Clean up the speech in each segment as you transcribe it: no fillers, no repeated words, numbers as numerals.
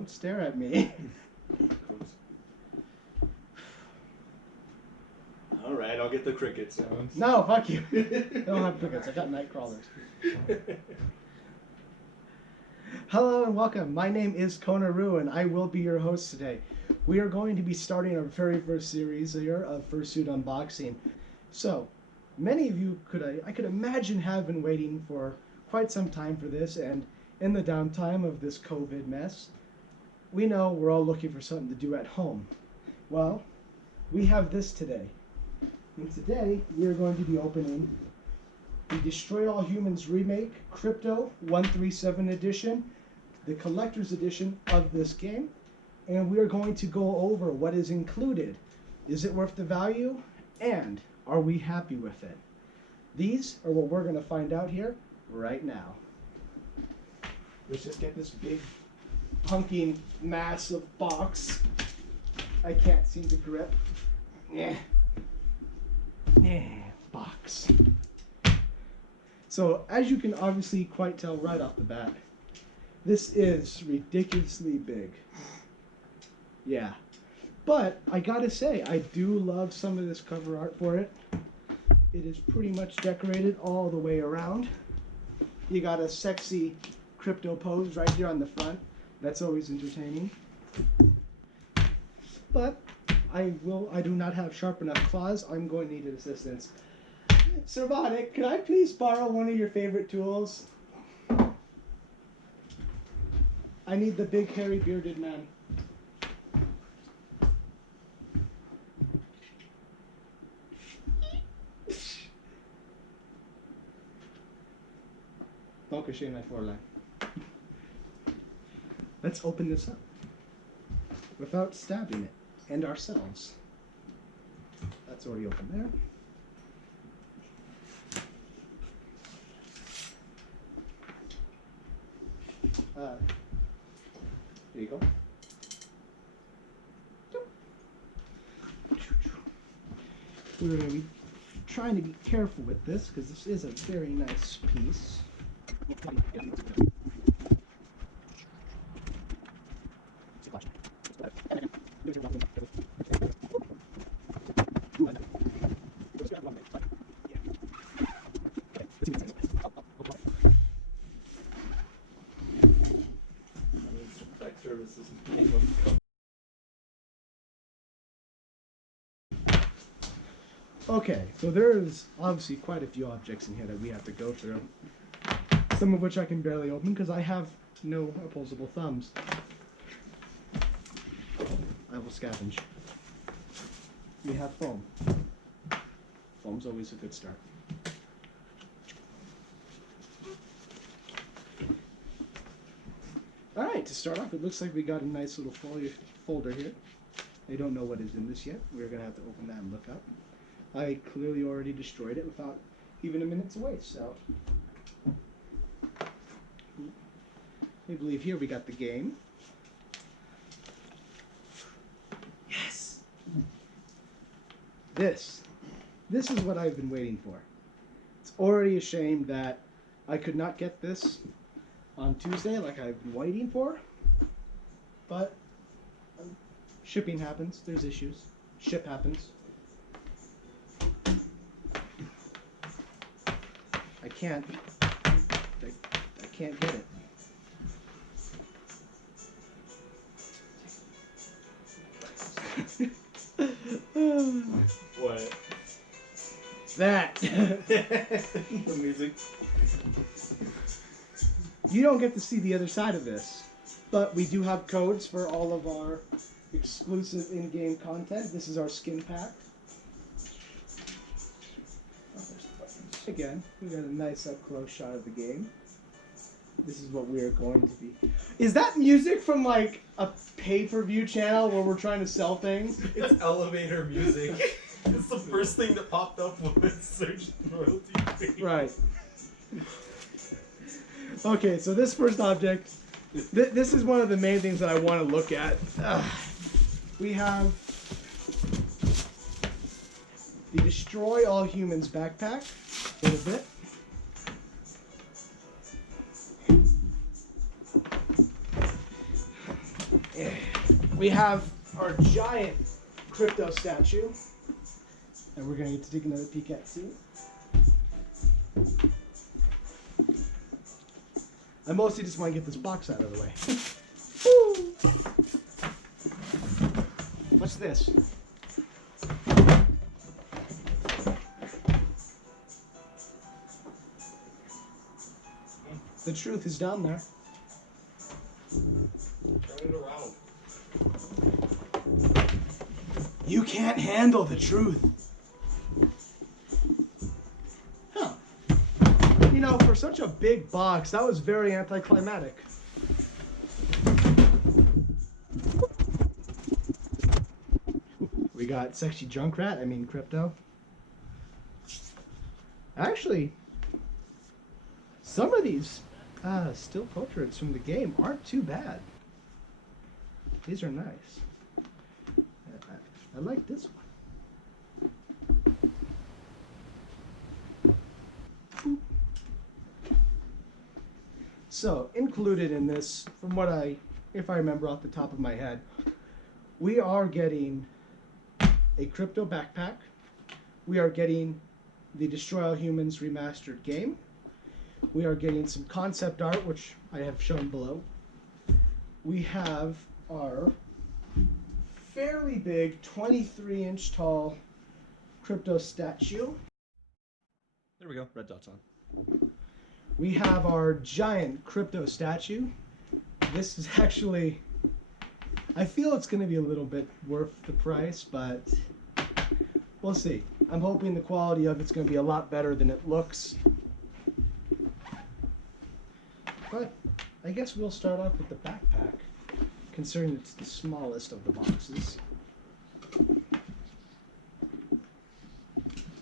Don't stare at me. All right, I'll get the cricket sounds. No, fuck you. I don't have crickets. I got night crawlers. Hello and welcome. My name is Konaru and I will be your host today. We are going to be starting our very first series here of Fursuit unboxing. So, many of you I could imagine have been waiting for quite some time for this, and in the downtime of this COVID mess, we know we're all looking for something to do at home. Well, we have this today. And today, we are going to be opening the Destroy All Humans Remake Crypto 137 edition, the collector's edition of this game. And we are going to go over what is included. Is it worth the value? And are we happy with it? These are what we're going to find out here right now. Let's just get this big hunking massive box. I can't seem to grip. Box. So as you can obviously quite tell right off the bat, this is ridiculously big. Yeah. But I gotta say, I do love some of this cover art for it. It is pretty much decorated all the way around. You got a sexy crypto pose right here on the front. That's always entertaining. But I do not have sharp enough claws. I'm going to need assistance. Servonic, could I please borrow one of your favorite tools? I need the big hairy bearded man. Don't shame my foreline. Let's open this up without stabbing it and ourselves. That's already open there. Here you go. We're going to be trying to be careful with this because this is a very nice piece. Okay, so there's obviously quite a few objects in here that we have to go through. Some of which I can barely open because I have no opposable thumbs. I will scavenge. We have foam. Foam's always a good start. Alright, to start off, it looks like we got a nice little folder here. I don't know what is in this yet. We're going to have to open that and look up. I clearly already destroyed it without even a minute to waste, so. I believe here we got the game. Yes! This is what I've been waiting for. It's already a shame that I could not get this on Tuesday like I've been waiting for, but shipping happens, there's issues, ship happens. I can't get it. What? That. The music. You don't get to see the other side of this, but we do have codes for all of our exclusive in-game content. This is our skin pack. Again, we got a nice up-close shot of the game. This is what we are going to be. Is that music from like a pay-per-view channel where we're trying to sell things? It's elevator music. It's the first thing that popped up when it searched royalty free. Right. Okay, so this first object, this is one of the main things that I want to look at. We have the Destroy All Humans backpack. A little bit. We have our giant crypto statue. And we're going to get to take another peek at soon. I mostly just want to get this box out of the way. Woo! What's this? The truth is down there. Turn it around. You can't handle the truth. Huh. You know, for such a big box, that was very anticlimactic. We got sexy Junkrat, I mean crypto. Actually, some of these still portraits from the game aren't too bad. These are nice. I like this one. So, included in this, from what if I remember off the top of my head, we are getting a crypto backpack. We are getting the Destroy All Humans Remastered game. We are getting some concept art, which I have shown below. We have our fairly big 23-inch tall crypto statue. There we go. Red dots on. We have our giant crypto statue. This is actually, I feel it's going to be a little bit worth the price, but we'll see. I'm hoping the quality of it's going to be a lot better than it looks. But I guess we'll start off with the backpack, considering it's the smallest of the boxes.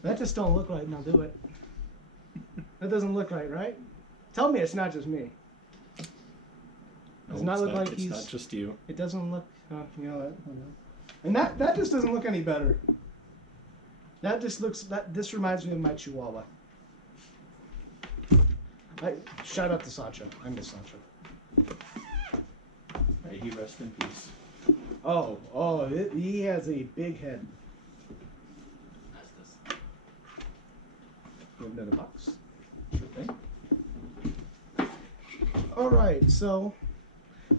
That just don't look right, now do it? That doesn't look right, right? Tell me it's not just me. Does not look like he's... It's not just you. It doesn't look... you know what? And that just doesn't look any better. That just looks... This reminds me of my Chihuahua. Shout out to Sancho. I miss Sancho. May he rest in peace. He has a big head. That's this. You have another box? Sure thing. Alright, so...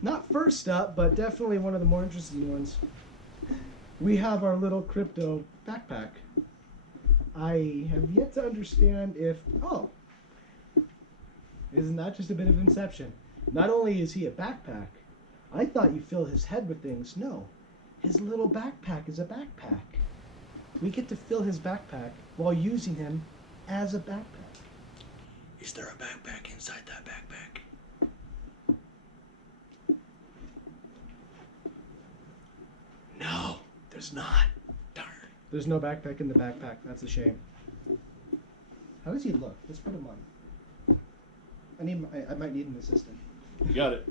Not first up, but definitely one of the more interesting ones. We have our little crypto backpack. I have yet to understand if... Oh! Isn't that just a bit of inception? Not only is he a backpack, I thought you fill his head with things. No. His little backpack is a backpack. We get to fill his backpack while using him as a backpack. Is there a backpack inside that backpack? No, there's not. Darn. There's no backpack in the backpack. That's a shame. How does he look? Let's put him on. I might need an assistant. You got it.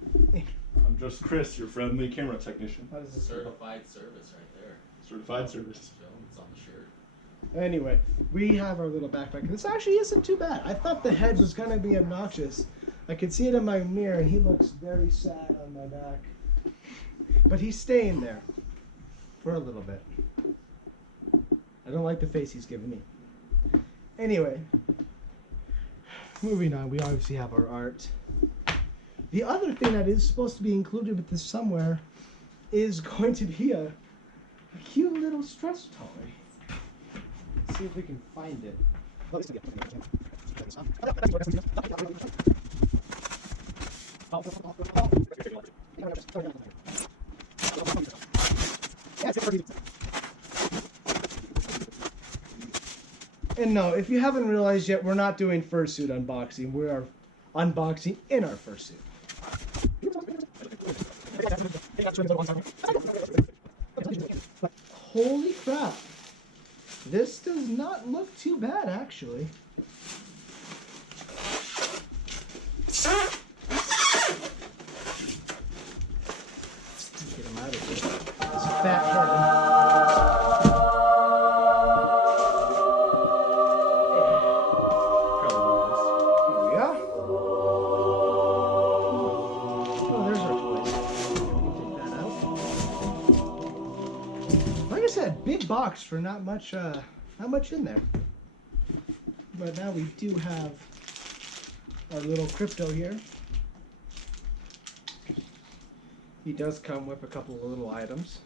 I'm just Chris, your friendly camera technician. How does this Certified service right there. Certified service. Show 'em it's on the shirt. Anyway, we have our little backpack. This actually isn't too bad. I thought the head was going to be obnoxious. I could see it in my mirror, and he looks very sad on my back. But he's staying there for a little bit. I don't like the face he's giving me. Anyway, moving on, we obviously have our art. The other thing that is supposed to be included with this somewhere is going to be a cute little stress toy. Let's see if we can find it. And no, if you haven't realized yet, we're not doing Fursuit unboxing. We are unboxing in our Fursuit. Holy crap. This does not look too bad, actually. Get him out of here. This fat head. big box for not much in there. But now we do have our little crypto here. He does come with a couple of little items.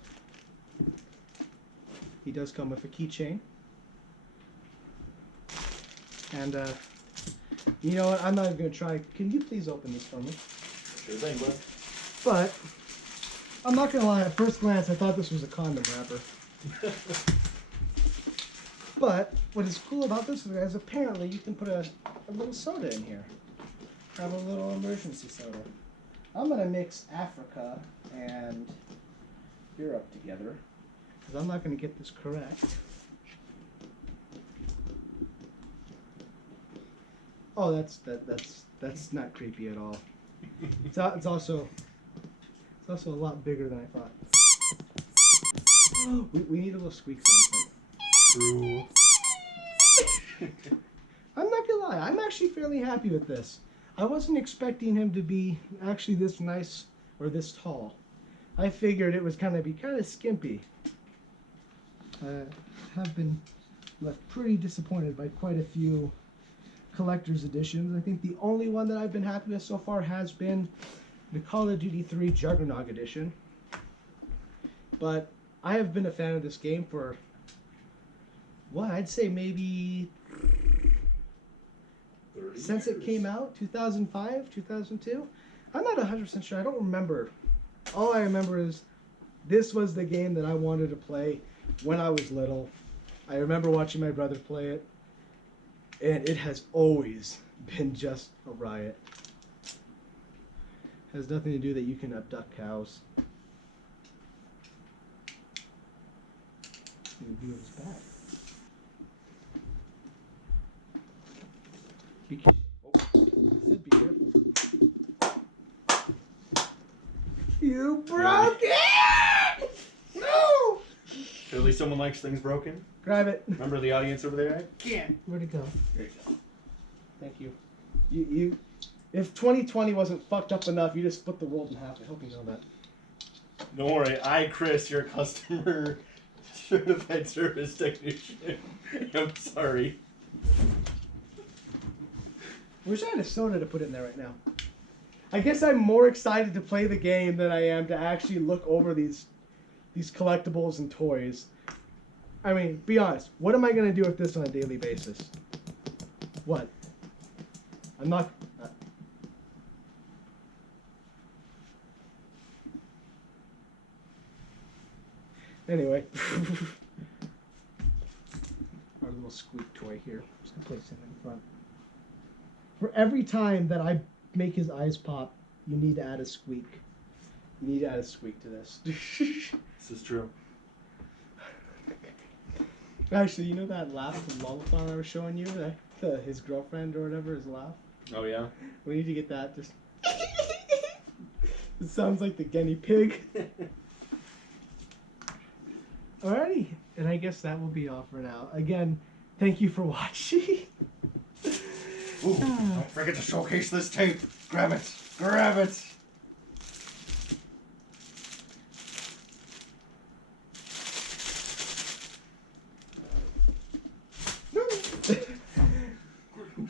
He does come with a keychain. And you know what? I'm not even gonna try. Can you please open this for me? Sure thing, bud. But I'm not gonna lie. At first glance, I thought this was a condom wrapper. But what is cool about this is apparently you can put a little soda in here. Have a little emergency soda. I'm gonna mix Africa and Europe together because I'm not gonna get this correct. Oh, that's not creepy at all. It's also a lot bigger than I thought. We need a little squeak sound. True. I'm not gonna lie, I'm actually fairly happy with this. I wasn't expecting him to be actually this nice or this tall. I figured it was kind of skimpy. I have been left pretty disappointed by quite a few collector's editions. I think the only one that I've been happy with so far has been the Call of Duty 3 Juggernaut edition. But I have been a fan of this game for, what, I'd say maybe since it came out, 2005, 2002. I'm not 100% sure. I don't remember. All I remember is this was the game that I wanted to play when I was little. I remember watching my brother play it, and it has always been just a riot. It has nothing to do that you can abduct cows. View of his back. Be careful. I said be careful. You broke it! No! Clearly someone likes things broken. Grab it. Remember the audience over there? Can't. Where'd it go? There you go. Thank you. You. If 2020 wasn't fucked up enough, you just split the world in half. I hope you know that. Don't worry, Chris, your customer certified service technician. I'm sorry. Wish I had a soda to put in there right now. I guess I'm more excited to play the game than I am to actually look over these collectibles and toys. I mean, be honest. What am I going to do with this on a daily basis? What? I'm not... Anyway. Our little squeak toy here. Just gonna place it in front. For every time that I make his eyes pop, you need to add a squeak. You need to add a squeak to this. This is true. Actually, you know that laugh from Lollapalooza I was showing you? His girlfriend or whatever, his laugh? Oh, yeah? We need to get that. Just it sounds like the guinea pig. Alrighty, and I guess that will be all for now. Again, thank you for watching. Ooh, don't forget to showcase this tape. Grab it. Grab it.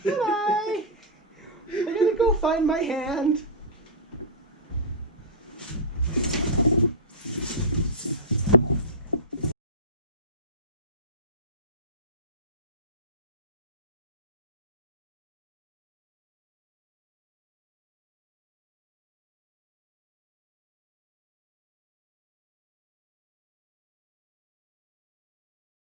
Bye. I gotta go find my hand.